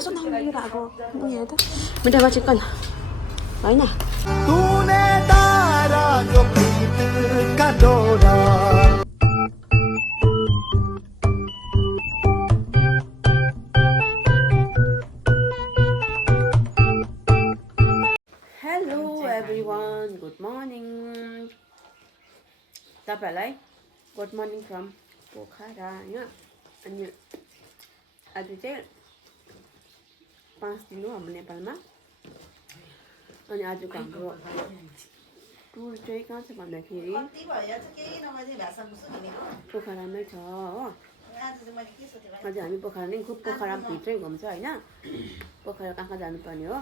कस्तो दामी भएको यहाँ त मिठाईमा चिकन होइन तूने तारा जो प्रीत का डोरा हेलो एभ्रिवान गुड मर्निङ तपाईँहरूलाई गुड मर्निङ फ्रम पोखरा होइन अनि आज चाहिँ 5 दिन हो हाम्रो नेपालमा अनि आजको हाम्रो टुर चाहिँ कहाँ छ भन्दाखेरि पोखरामै छ हो आज हामी पोखरा नै खुब पोखरा भित्रै घुम्छ होइन पोखरा कहाँ जानुपर्ने हो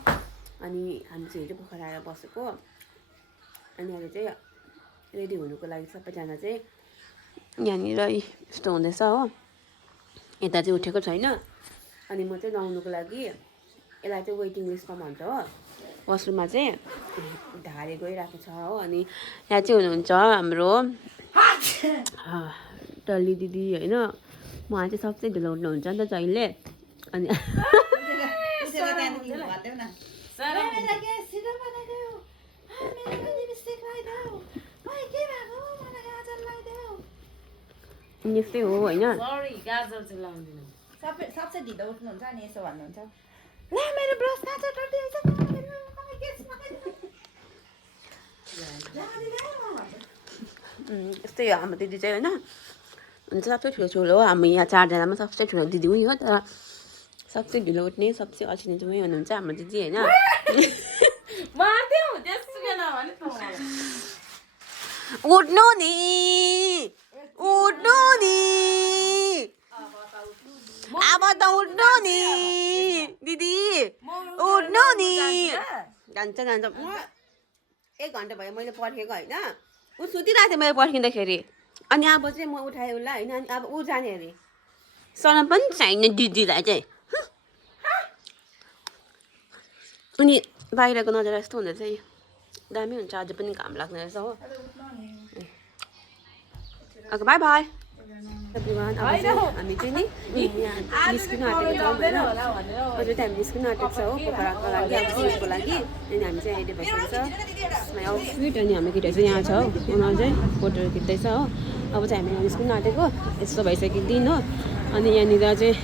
अनि हामी चाहिँ हिजो पोखरा आएर बसेको अनि अहिले चाहिँ रेडी हुनुको लागि सबैजना चाहिँ यहाँनिर यस्तो हुँदैछ हो यता चाहिँ उठेको छैन अनि म चाहिँ नुहाउनुको लागि यसलाई चाहिँ वेटिङ लिस्टमा भन्छ हो वासरुममा चाहिँ ढारे गइरहेको छ हो अनि यहाँ चाहिँ हुनुहुन्छ हाम्रो डल्ली दिदी होइन उहाँ चाहिँ सबसे ढिलो उठ्नुहुन्छ नि त जहिले अनि यस्तै हो होइन सबसे ढिलो उठ्नुहुन्छ अनि यसो भन्नुहुन्छ ला मेरो ब्रस कहाँ छ टट्टी आइछ यस्तै हो हाम्रो दिदी चाहिँ होइन हुन्छ सबसे ठुलो हो हामी यहाँ 4जनामा सबसे ठुलो दिदी उही हो तर सबसे ढिलो उठ्ने सबसे अल्छिने चाहिँ उही हुनुहुन्छ हाम्रो दिदी होइन उठ्नु नि उठ्नु नि अब त उठ्नु नि दिदी उठ्नु नि जान्छ 1 घन्टा भयो मैले पर्खेको होइन ऊ सुतिरहेको थिएँ मैले पर्खिँदाखेरि अनि अब चाहिँ म उठाएँ उसलाई होइन अनि अब ऊ जाने अरे शरम पनि छैन दिदीलाई चाहिँ अनि बाहिरको नजारा यस्तो हुँदैछ दामी हुन्छ आज पनि घाम लाग्ने रहेछ हो ओके बाई बाई एभ्रिवान अब हामी चाहिँ नि निस्किन आँटेको छौँ होइन अझै त हामी निस्किन आँटेको छ हो पोखराको लागि अब सुटको लागि अनि हामी चाहिँ अहिले बसेको छ आउटफिट अनि हाम्रो केटाहरू चाहिँ यहाँ छ हो उनीहरू चाहिँ फोटोहरू खिच्दैछ हो अब चाहिँ हामी निस्किन आँटेको यस्तो भइसक्यो दिन हो अनि यहाँनिर चाहिँ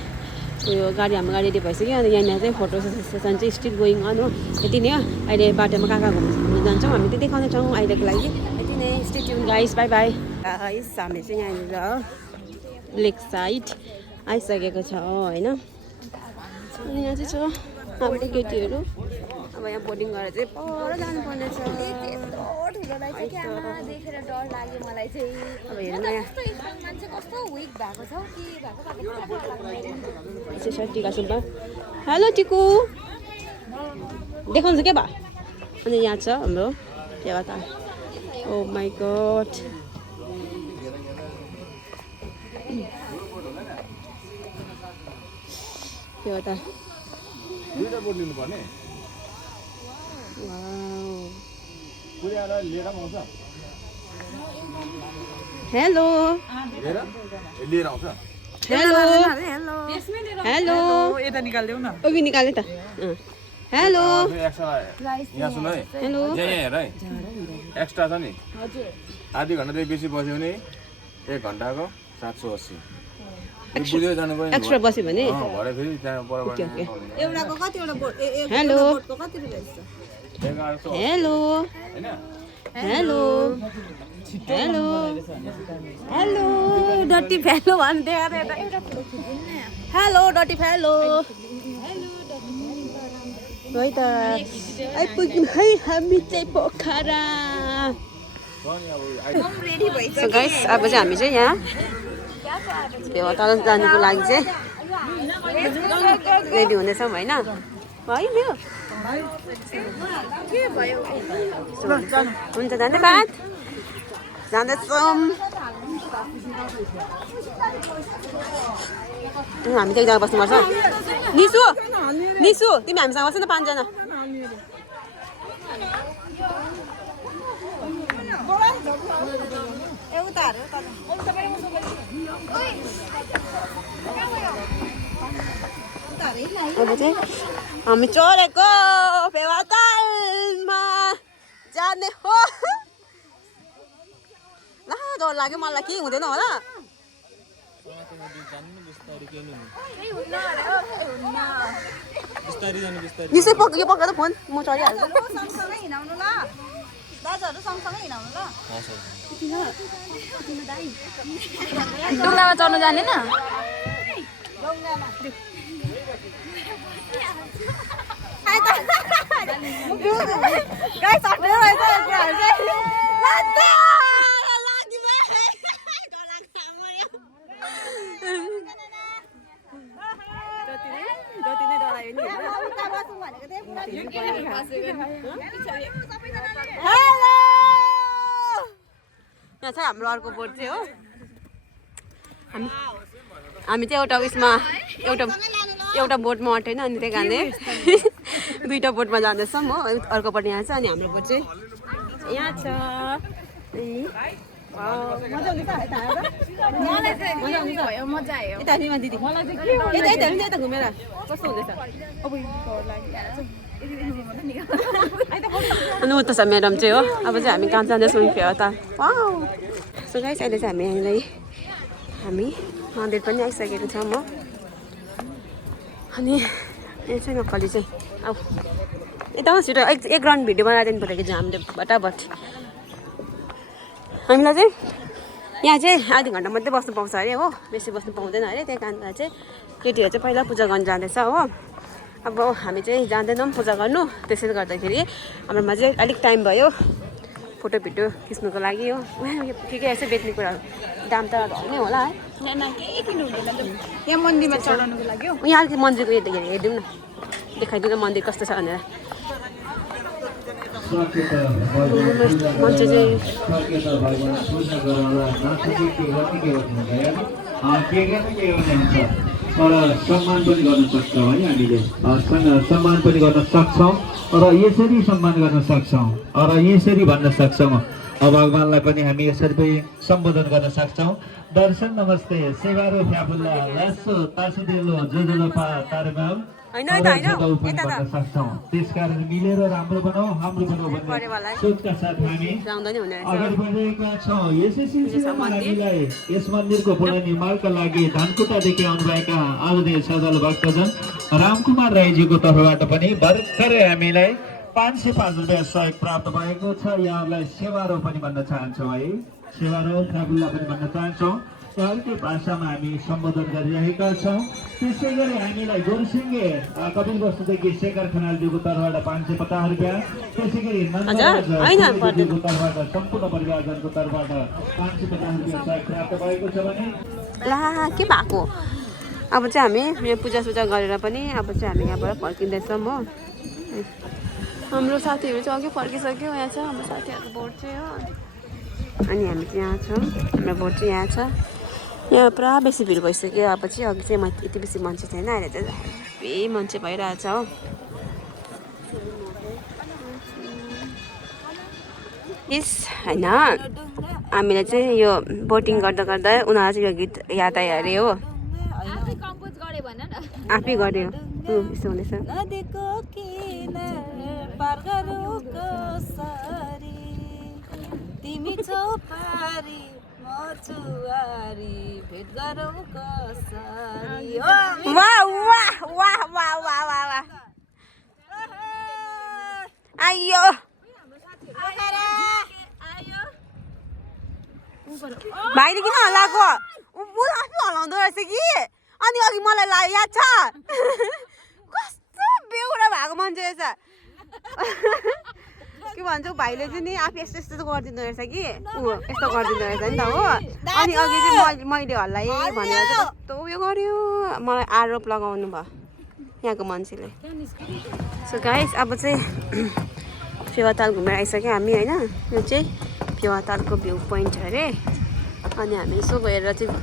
उयो हाम्रो गाडी रेडी भइसक्यो अनि यहाँनिर चाहिँ फोटो सेसन चाहिँ स्टिल गोइङ अन हो यति नै हो अहिले बाटोमा कहाँ घुम्नु जान्छौँ हामी त्यो देखाउनेछौँ अहिलेको लागि यति नै stay tune guys by by guys हामी चाहिँ यहाँनिर लेक साइड आइसकेको छ होइन अनि यहाँ चाहिँ छ हाम्रो केटीहरू अब यहाँ बोटिङ गरेर चाहिँ पर जानुपर्ने छ देखेर डर लाग्यो मलाई चाहिँ अब हेर्नु यहाँ मान्छे कस्तो विक भएको छ कि छ टिका सुब्बा हेलो टिकु देखाउँछ के भा अनि यहाँ छ हाम्रो देवता ओ माई गड देवता दुईटा बोट लिनु पर्ने पुर्याएर लिएर पनि आउँछ हेलो लिएर आउँछ हेलो हेलो यता निकाल्देऊ न ओके निकाले त हेलो यहाँ सुन है हेलो यहाँ हेर है एक्स्ट्रा छ नि आधी घन्टादेखि बेसी बस्यो भने 1 घन्टाको 780 बुझेर जानु पर्यो एक्स्ट्रा बस्यो भने भरे फेरि त्यहाँ परबाट एउटाको कति एउटा बोट हेलो बोटको कति रुपैयाँ छ हेलो हैन हेलो हेलो हेलो डटी फेलो भन्दै अरे हेलो डटी फेलो है त आइपुग्यौँ है हामी चाहिँ पोखरा रेडी भइसक्यो सो गाइस अब चाहिँ हामी चाहिँ यहाँ देवता जानुको लागि चाहिँ रेडी हुँदैछौँ होइन भयो मेरो के भयो हुन्छ धन्यवाद जाँदैछौँ हामी चाहिँ एकजना बस्नुपर्छ निसु निसु तिमी हामीसँग बस्छ न 5 जना अब चाहिँ हामी चढेको फेवातालमा जाने हो। ला डर लाग्यो मलाई, के हुँदैन होला। यसै यो पक्का त फोन म चढिहाल्छु। सँगसँगै हिँडाउनु ल दाजुहरू सँगसँगै हिँडाउनु ल। डुङ्गामा चढ्नु जानेन? यहाँ चाहिँ हाम्रो अर्को बोट चाहिँ हो। हामी चाहिँ एउटा उयसमा एउटा बोटमा अटेन अनि त्यही कारणले दुईवटा बोटमा जाँदैछौँ हो। अर्कोपट्टि यहाँ छ अनि हाम्रो बोट चाहिँ यहाँ छ। मजा आयो। यता दिदी यता घुमेर कस्तो हुँदैछ? अनि उता छ म्याडम चाहिँ हो। अब चाहिँ हामी कहाँ जाँदैछौँ फेवाताल। सो गाइस अहिले चाहिँ हामी मन्दिर पनि आइसकेको छौँ हो। अनि यहाँ चाहिँ नक्कली चाहिँ अब यता छिटो एक राउन्ड भिडियो बनाइदिनु पऱ्यो कि चाहिँ हामीले बटाबट। हामीलाई चाहिँ यहाँ चाहिँ आधी घन्टा मात्रै बस्नु पाउँछ अरे हो, बेसी बस्नु पाउँदैन अरे। त्यही कारणले चाहिँ केटीहरू चाहिँ पहिला पूजा गर्नु जाँदैछ हो। अब हामी चाहिँ जाँदैनौँ पूजा गर्नु, त्यसैले गर्दाखेरि हाम्रोमा चाहिँ अलिक टाइम भयो फोटो भिडियो खिच्नुको लागि हो। के यसो बेच्ने कुराहरू दाम त झर्नै होला है। यहाँ मन्दिरमा चढाउनुको लागि हो। यहाँ अलिक मन्दिरको हेरिदिउँ न, देखाइदिउँ न मन्दिर कस्तो छ भनेर। मान्छे चाहिँ सम्मान पनि गर्न सक्छौँ है। हामीले सम्मान पनि गर्न सक्छौँ र यसरी सम्मान गर्न सक्छौँ र यसरी भन्न सक्छौँ। भगवान्लाई पनि हामी यसरी सम्बोधन गर्न सक्छौँ। दर्शन नमस्ते सेवारो फ्याबुल्ला लासो तासुदेलो जोजोलो पा तारगाम सक्छौँ। त्यसकारण मिलेर राम्रो बनाऊ हाम्रो बनाऊ भन्ने सोचका साथ हामी अगाडि बढेका छौँ। यसै हामीलाई यस मन्दिरको पुनर्निर्माणका लागि धनकुटादेखि आउनुभएका आदरणीय श्रद्धालु भक्तजन रामकुमार राईजीको तर्फबाट पनि भर्खरै हामीलाई 505 रुपियाँ सहयोग प्राप्त भएको छ। यहाँलाई सेवारो पनि भन्न चाहन्छौँ है, सेवारो फ्याबुल्ला पनि भन्न चाहन्छौँ। अर्कै भाषामा हामी सम्बोधन गरिरहेका छौँ। त्यसै गरी हामीलाई गोरुसिङ्गे कपिल वस्तुदेखि शेखर खनालजीको तर्फबाट 550 रुपियाँ। त्यसै गरी नन्दजीको तर्फबाट सम्पूर्ण परिवारजनको तर्फबाट 550 रुपियाँ सहयोग प्राप्त भएको छ भने ला के भएको। अब चाहिँ हामी यहाँ पूजासुजा गरेर पनि अब चाहिँ हामी यहाँबाट फर्किँदैछौँ हो। हाम्रो साथीहरू चाहिँ अघि फर्किसक्यो। यहाँ छ हाम्रो साथीहरूको बोट चाहिँ हो। अनि हामी चाहिँ यहाँ छौँ, हाम्रो बोट चाहिँ यहाँ छ। यहाँ पुरा बेसी भिड भइसक्यो। अब चाहिँ अघि चाहिँ यति बेसी मान्छे छैन, अहिले चाहिँ हेभी मान्छे भइरहेछ हो। यस होइन हामीले चाहिँ यो बोटिङ गर्दा गर्दा उनीहरू चाहिँ यो गीत याद आयो अरे हो। आफै गऱ्यो यस्तो हुँदैछ। तिमी चौपारी मचुवारी भेट गरौँ कसरी। वाह वाह वाह वाह वाह वाह आयो भाइले किन हल्लाएको? ऊ आफै हल्लाउँदो रहेछ कि। अनि अघि मलाई लाग्यो याद छ कस्तो बेउरा भएको मान्छे रहेछ। के भन्छ भाइले चाहिँ नि आफै यस्तो यस्तो गरिदिँदो रहेछ कि ऊ यस्तो गरिदिँदो रहेछ नि त हो। अनि अघि चाहिँ मैले हल्लाएँ भनेर चाहिँ कस्तो उयो गर्यो, मलाई आरोप लगाउनु भयो यहाँको मान्छेले। सो गाइस अब चाहिँ फेवाताल घुमेर आइसक्यो हामी होइन। यो चाहिँ फेवातालको भ्यू पोइन्ट अरे। अनि हामी यसो गएर चाहिँ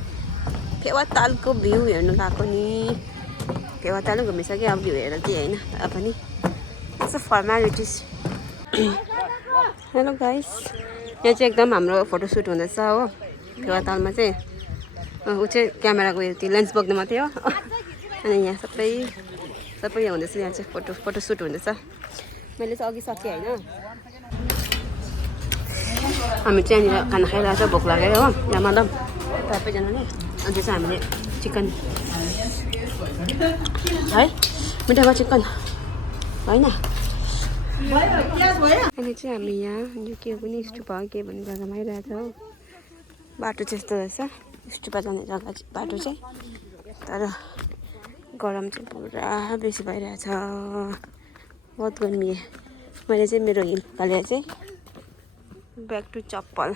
फेवातालको भ्यू हेर्नु गएको नि। फेवाताल घुमिसक्यो, अब भ्यू हेरेर चाहिँ होइन तर पनि यसो फर्मालिटिज। हेलो गाइस, यहाँ चाहिँ एकदम हाम्रो फोटोसुट हुँदैछ हो फेवातालमा चाहिँ। ऊ चाहिँ क्यामेराको त्यो लेन्स बोक्नु मात्रै हो। अनि यहाँ सबै सबै यहाँ हुँदैछ यहाँ चाहिँ फोटोसुट हुँदैछ मैले चाहिँ अघि सकेँ होइन हामी चाहिँ यहाँनिर खाना खाइरहेको छ भोक लागेर हो यहाँ मतलब सबैजनाले अन्त चाहिँ हामीले चिकन है मिठाईमा चिकन होइन अनि चाहिँ हामी यहाँ यो के पनि स्टुपा के भन्ने जग्गामा आइरहेको छ हो बाटो चाहिँ यस्तो रहेछ स्टुपा जाने जग्गा बाटो चाहिँ तर गरम चाहिँ पुरा बेसी भइरहेछ बहुत गर्मी मैले चाहिँ मेरो हिल फुकालेर चाहिँ ब्याक टु चप्पल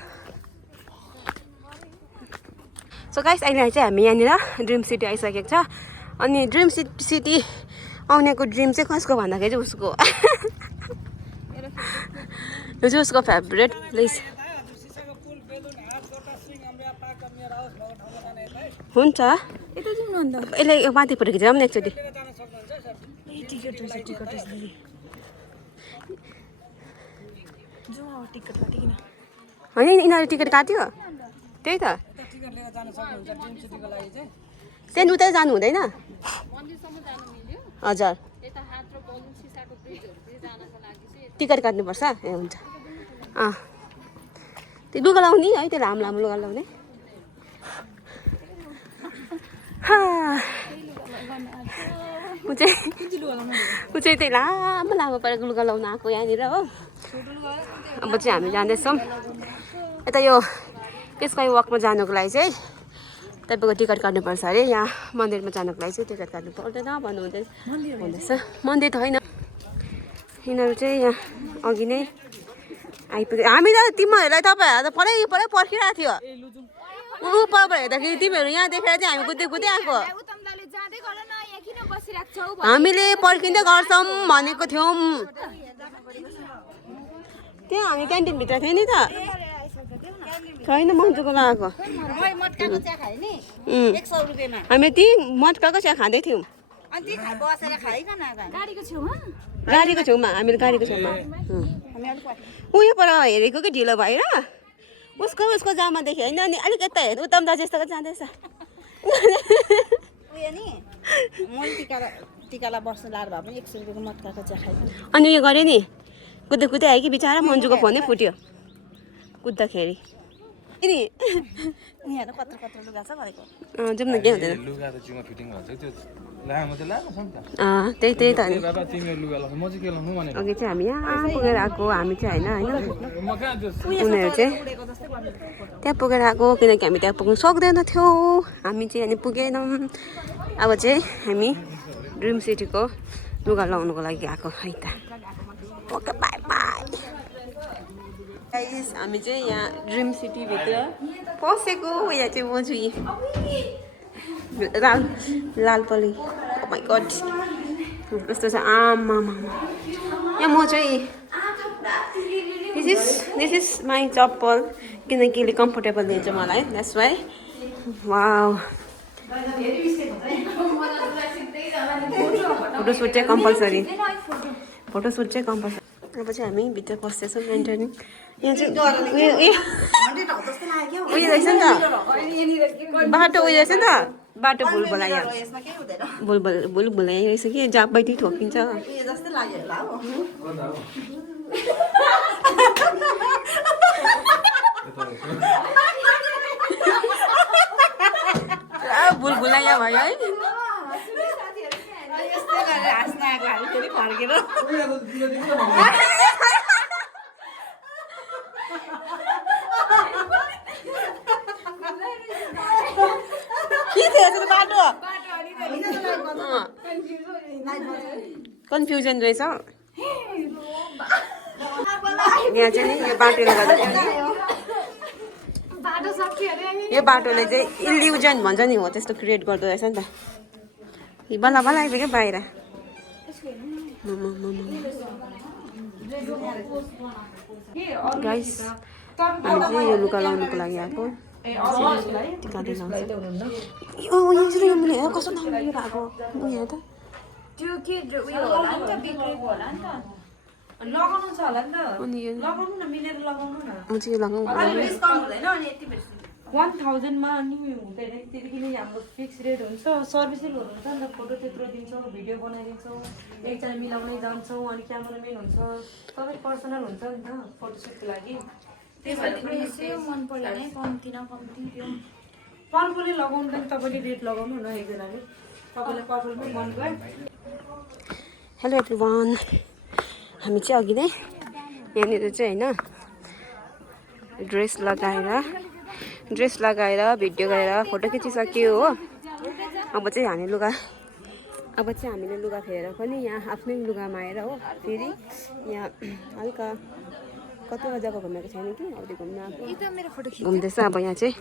सो गाइस अहिले चाहिँ हामी यहाँनिर ड्रिम सिटी आइसकेको छ अनि ड्रिम सिटी आउनेको ड्रिम चाहिँ कसको भन्दाखेरि चाहिँ उसको यो चाहिँ उसको फेभरेट प्लेस हुन्छ यसले माथि फोटो खिचेर पनि एकचोटि होइन यिनीहरू टिकट काट्यो त्यही त त्यहाँदेखि उतै जानु हुँदैन हजुर टिकट काट्नुपर्छ ए हुन्छ त्यो लुगा लाउने है त्यो लामो लामो लुगा लाउने ऊ चाहिँ त्यही लामो लामो परेको लुगा लाउन आएको यहाँनिर हो अब चाहिँ हामी जाँदैछौँ यता यो स्काई वकमा जानुको लागि चाहिँ तपाईँको टिकट काट्नुपर्छ अरे यहाँ मन्दिरमा जानुको लागि चाहिँ टिकट काट्नु पर्दैन भन्नुहुँदैछ मन्दिर त होइन यिनीहरू चाहिँ यहाँ अघि नै आइपुग्यो हामी त तिमीहरूलाई तपाईँहरू त परै पर्खिरहेको थियो ऊ परबाट हेर्दाखेरि तिमीहरू यहाँ देखेर चाहिँ हामी कुद्दै कुद्दै आएको हामीले पर्खिँदै गर्छौँ भनेको थियौँ त्यहाँ हामी क्यान्टिनभित्र थियो नि त छैन मन्जुको लगाएको हामी त्यहीँ मटकाको चिया खाँदै थियौँ गाडीको छेउमा हामीले गाडीको छेउमा उयो पर हेरेको कि ढिलो भएर उसको जामादेखि होइन अनि अलिक यता हेर्नु उत्तम दाजु जस्तो जाँदैछ अनि उयो गरेँ नि कुद्दै कुद्दै आयो कि बिचरा मन्जुको फोनै फुट्यो कुद्दाखेरि जाउँ न के हुँदैन त्यही त अघि चाहिँ हामी यहाँ पुगेर आएको हामी चाहिँ होइन उनीहरू चाहिँ त्यहाँ पुगेर आएको किनकि हामी त्यहाँ पुग्नु सक्दैन थियौँ हामी चाहिँ अनि पुगेनौँ अब चाहिँ हामी ड्रिम सिटीको लुगा लाउनुको लागि आएको है त ओके बाई बाई गाइस हामी चाहिँ यहाँ ड्रिम सिटीभित्र पसेको यहाँ चाहिँ म चाहिँ लालपली माई गड यस्तो छ आमा यहाँ म चाहिँ दिस इज माई चप्पल किनकि यसले कम्फोर्टेबल दिन्छ मलाई द्याट्स वाइ वाउ फोटोसुट चाहिँ कम्पलसरी अब चाहिँ हामी भित्र पस्दैछौँ मेन्टेनिङ यहाँ चाहिँ उयो रहेछ नि त बाटो उयो रहेछ नि त बाटो भुलभुलाइ रहेछ कि जहाँ बैठी ठोकिन्छ भुलभुलाइ भयो है कन्फ्युजन रहेछ यहाँ चाहिँ यो बाटोले गर्दा यो बाटोले चाहिँ इल्युजन भन्छ नि हो त्यस्तो क्रिएट गर्दो रहेछ नि त बल्ल बल्ल आइपुग्यो बाहिर गाइस हामी चाहिँ यो लुगा लाउनुको लागि आएको कस्तो राम्रो भएको यहाँ त त्यो के उयो होला नि त बिग्रेको होला नि त लगाउनु छ होला नि त अनि यो लगाउनु न मिलेर लगाउनु न म चाहिँ यो लगाउनु अलि डिस्काउन्ट हुँदैन अनि यति बेसी 1000 मा नि हुँदैन त्यति किन यहाँ हाम्रो फिक्स रेट हुन्छ सर्भिसिङहरू हुन्छ नि त फोटो त्यत्रो दिन्छौँ भिडियो बनाइदिन्छौँ एकजना मिलाउनै जान्छौँ अनि क्यामेराम्यान हुन्छ सबै पर्सनल हुन्छ नि त फोटोसुटको लागि मन परेन है कम्ती न कम्ती त्यो पर्पलले लगाउनु पनि तपाईँले रेट लगाउनु न एकजनाले तपाईँलाई पर्पलमै मन गयो हेलो एभ्रिवान हामी चाहिँ अघि नै यहाँनिर चाहिँ होइन ड्रेस लगाएर भिडियो गरेर फोटो खिचिसक्यो हो अब चाहिँ हामीले लुगा फेरेर पनि यहाँ आफ्नै लुगामा आएर हो फेरि यहाँ हल्का कतिवटा जग्गा घुमेको छैन कि अब घुम्न आएको घुम्दैछ अब यहाँ चाहिँ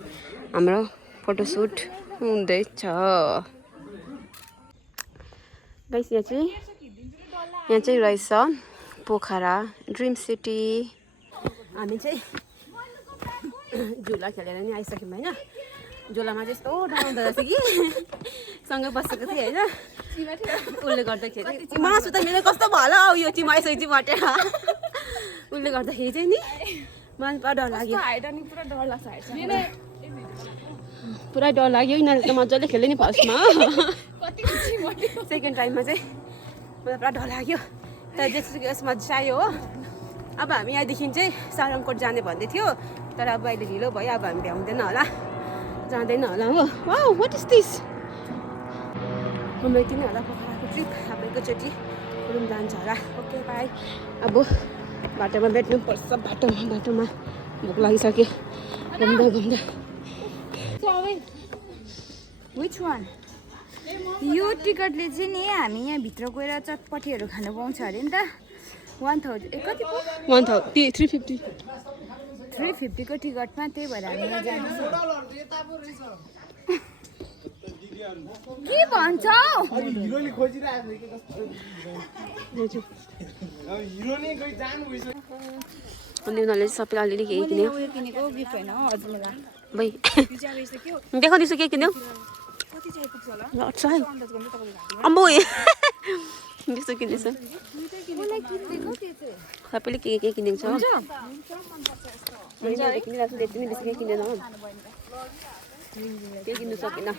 हाम्रो फोटोसुट हुँदैछ गाइस यहाँ चाहिँ रहेछ पोखरा ड्रिम सिटी हामी चाहिँ झुला खेलेर नि आइसक्यौँ होइन झुलामा चाहिँ यस्तो डराउँदो रहेछ कि सँगै बसेको थिएँ होइन उसले गर्दाखेरि मासु त मेरो कस्तो भयो होला यो चाहिँ आइसकेपछि मटेर उसले गर्दाखेरि चाहिँ नि मलाई पुरा डर लाग्यो पुरा डर लाग्यो यिनीहरूले त मजाले खेल्यो नि फर्स्टमा सेकेन्ड टाइममा चाहिँ मलाई पुरा डर लाग्यो तर जेसुकै होस् मजा आयो हो अब हामी यहाँदेखि चाहिँ सारङकोट जाने भन्दै थियो तर अब अहिले ढिलो भयो अब हामी भ्याउँदैन होला जाँदैन होला हो वाउ व्हाट इज दिस हाम्रो यति नै होला पोखराको ट्रिप अब एकैचोटि रुम जान्छ होला ओके बाई अब बाटोमा भेट्नुपर्छ बाटोमा भोक लागिसक्यो घुम्दा विच वान यो टिकटले चाहिँ नि हामी यहाँ भित्र गएर चटपटीहरू खानु पाउँछ अरे नि त 1000 कति पो 350 350 को टिकटमा त्यही भएर हामी यहाँ जान्छौँ के भन्छौ अनि उनीहरूले सबैले अलिअलि केही किन्यो उयो किनेको गिफ्ट होइन हजुरलाई भाइ देखाउँदैछु के किन्यो कति चाहिँ पुग्छ होला लट्छ है अम्बो त्यस्तो किन्दैछ मलाई किनेको के चाहिँ सबैले के किनेको छ किनिरहेको त्यति नै बेसी केही किनेन हो केही किन्नु सकेन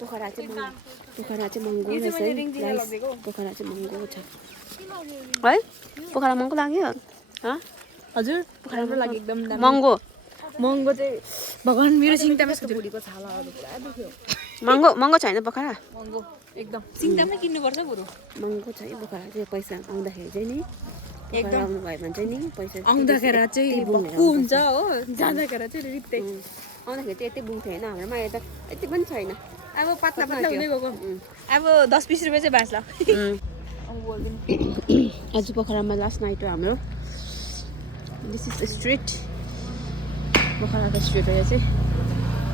पोखरा चाहिँ महँगो रहेछ है पोखरा चाहिँ महँगो छ है पोखरा महँगो लाग्यो हजुर राम्रो लाग्यो एकदम महँगो चाहिँ भगवान् मेरो सिङ्तामा भुँडीको छालाहरू पुरा दुख्यो महँगो छैन पोखरा महँगो एकदम सिङ्तामै किन्नुपर्छ बरु महँगो छ है पोखरा चाहिँ पैसा आउँदाखेरि चाहिँ नि एकदम आउनु भयो भने चाहिँ नि पैसा आउँदाखेरि चाहिँ भक्कु हुन्छ हो जाँदाखेरि चाहिँ रित्तै आउँदाखेरि चाहिँ यति बुङ्थ्यो होइन हाम्रोमा अहिले त यति पनि छैन अब पातला हुँदै गएको अब 10-20 रुपियाँ चाहिँ बाँच्ला आज पोखरामा लास्ट नाइट हो हाम्रो दिस इज द स्ट्रिट पोखराको स्ट्रिट हो यो चाहिँ